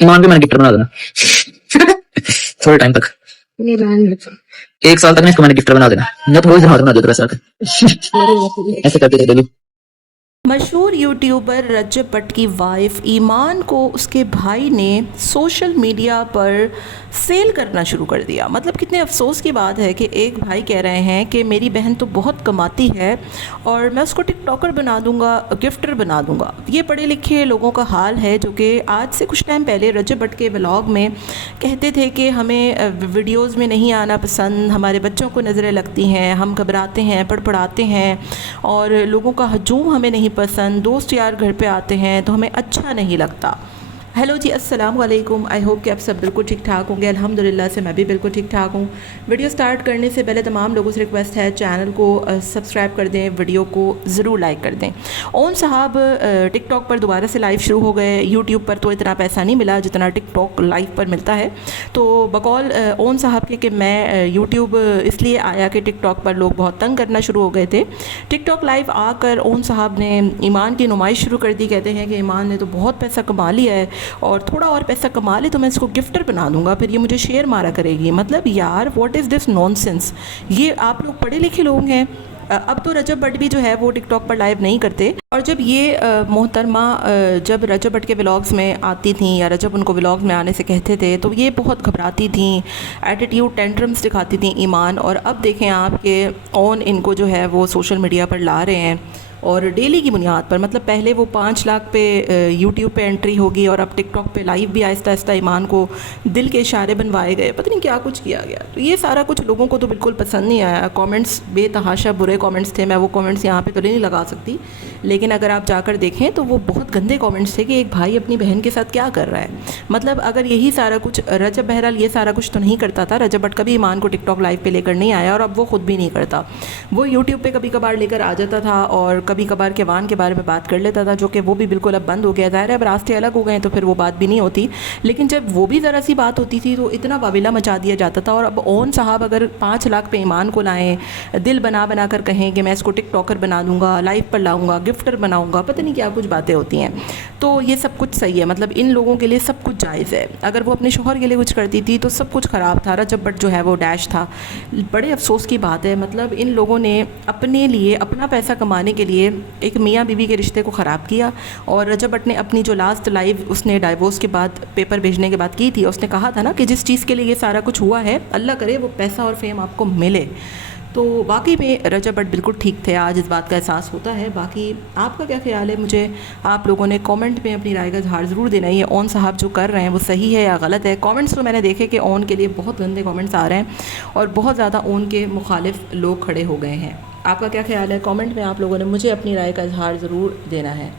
ईमान भी मैंने गिफ्टर बना देना थोड़े टाइम तक, नहीं बहन बच्चों 1 साल तक ना इसको मैंने गिफ्टर बना देना, न तो रोज बना देता वैसा ऐसे करते थे डेली। मशहूर यूट्यूबर रजब भट्ट की वाइफ ईमान को उसके भाई ने सोशल मीडिया पर सेल करना शुरू कर दिया। मतलब कितने अफसोस की बात है कि एक भाई कह रहे हैं कि मेरी बहन तो बहुत कमाती है और मैं उसको टिकटॉकर बना दूंगा, गिफ्टर बना दूंगा। ये पढ़े लिखे लोगों का हाल है जो कि आज से कुछ टाइम पहले रजब भट्ट के व्लॉग में कहते थे कि हमें वीडियोज़ में नहीं आना पसंद, हमारे बच्चों को नज़रें लगती हैं, हम घबराते हैं, पड़पड़ाते हैं और लोगों का हजूम हमें नहीं पसंद, दोस्त यार घर पे आते हैं तो हमें अच्छा नहीं लगता। हेलो जी, अस्सलाम वालेकुम। आई होप कि आप सब बिल्कुल ठीक ठाक होंगे। अल्हम्दुलिल्लाह से मैं भी बिल्कुल ठीक ठाक हूँ। वीडियो स्टार्ट करने से पहले तमाम लोगों से रिक्वेस्ट है, चैनल को सब्सक्राइब कर दें, वीडियो को ज़रूर लाइक कर दें। ओन साहब टिकटॉक पर दोबारा से लाइव शुरू हो गए। यूट्यूब पर तो इतना पैसा नहीं मिला जितना टिकटॉक लाइव पर मिलता है। तो बकौल ओन साहब के कि मैं यूट्यूब इसलिए आया कि टिकटॉक पर लोग बहुत तंग करना शुरू हो गए थे। टिकटॉक लाइव आकर ओन साहब ने ईमान की नुमाइश शुरू कर दी। कहते हैं कि ईमान ने तो बहुत पैसा कमा लिया है और थोड़ा और पैसा कमा ले तो मैं इसको गिफ्टर बना दूंगा, फिर ये मुझे शेयर मारा करेगी। मतलब यार, व्हाट इज़ दिस नॉनसेंस। ये आप लोग पढ़े लिखे लोग हैं। अब तो रजब भट्ट भी जो है वो टिकटॉक पर लाइव नहीं करते। और जब ये मोहतरमा जब रजब भट्ट के व्लॉग्स में आती थी या रजब उनको व्लॉग्स में आने से कहते थे तो ये बहुत घबराती थी, एटीट्यूड टेंट्रम्स दिखाती थी ईमान। और अब देखें आप कि ऑन इनको जो है वो सोशल मीडिया पर ला रहे हैं और डेली की बुनियाद पर। मतलब पहले वो 5 लाख पे यूट्यूब पे एंट्री होगी और अब टिकटॉक पे लाइव भी आहिस्ता आहिस्ता ईमान को दिल के इशारे बनवाए गए, पता नहीं क्या कुछ किया गया। तो ये सारा कुछ लोगों को तो बिल्कुल पसंद नहीं आया। कमेंट्स बेतहाशा बुरे कमेंट्स थे। मैं वो कमेंट्स यहाँ पे तो नहीं लगा सकती, लेकिन अगर आप जाकर देखें तो वो बहुत गंदे कमेंट्स थे कि एक भाई अपनी बहन के साथ क्या कर रहा है। मतलब अगर यही सारा कुछ रजब, बहरहाल ये सारा कुछ तो नहीं करता था। रजब भट्ट कभी ईमान को टिकटॉक लाइव पे लेकर नहीं आया और अब वो ख़ुद भी नहीं करता। वो यूट्यूब पे कभी कभार लेकर आ जाता था और कभी कभार किवान के बारे में बात कर लेता था, जो कि वो भी बिल्कुल अब बंद हो गया। ज़ाहिर है अब रास्ते अलग हो गए तो फिर वो बात भी नहीं होती, लेकिन जब वो भी ज़रा सी बात होती थी तो इतना वाविला मचा दिया जाता था। और अब ओन साहब अगर 5 लाख पे ईमान को लाएं, दिल बना कर कहें कि मैं इसको टिकटॉकर बना दूंगा, लाइव पर लाऊंगा, गिफ्टर बनाऊंगा, पता नहीं क्या कुछ बातें होती हैं। तो ये सब कुछ सही है, मतलब इन लोगों के लिए सब कुछ जायज़ है। अगर वो अपने शोहर के लिए कुछ करती थी तो सब कुछ ख़राब था। रजब भट्ट जो है वो डैश था। बड़े अफसोस की बात है, मतलब इन लोगों ने अपने लिए, अपना पैसा कमाने के लिए एक मियाँ बीवी के रिश्ते को ख़राब किया। और रजब भट्ट ने अपनी जो लास्ट लाइव उसने डाइवोर्स के बाद पेपर भेजने के बाद की थी, उसने कहा था ना कि जिस चीज़ के लिए ये सारा कुछ हुआ है, अल्लाह करे वो पैसा और फेम आपको मिले। तो वाकई में रजब भट्ट बिल्कुल ठीक थे, आज इस बात का एहसास होता है। बाकी आपका क्या ख्याल है, मुझे आप लोगों ने कमेंट में अपनी राय का इज़हार ज़रूर देना है। ये ओन साहब जो कर रहे हैं वो सही है या गलत है। कमेंट्स तो मैंने देखे कि ओन के लिए बहुत गंदे कमेंट्स आ रहे हैं और बहुत ज़्यादा ओन के मुखालिफ लोग खड़े हो गए हैं। आपका क्या ख्याल है, कमेंट में आप लोगों ने मुझे अपनी राय का इज़हार ज़रूर देना है।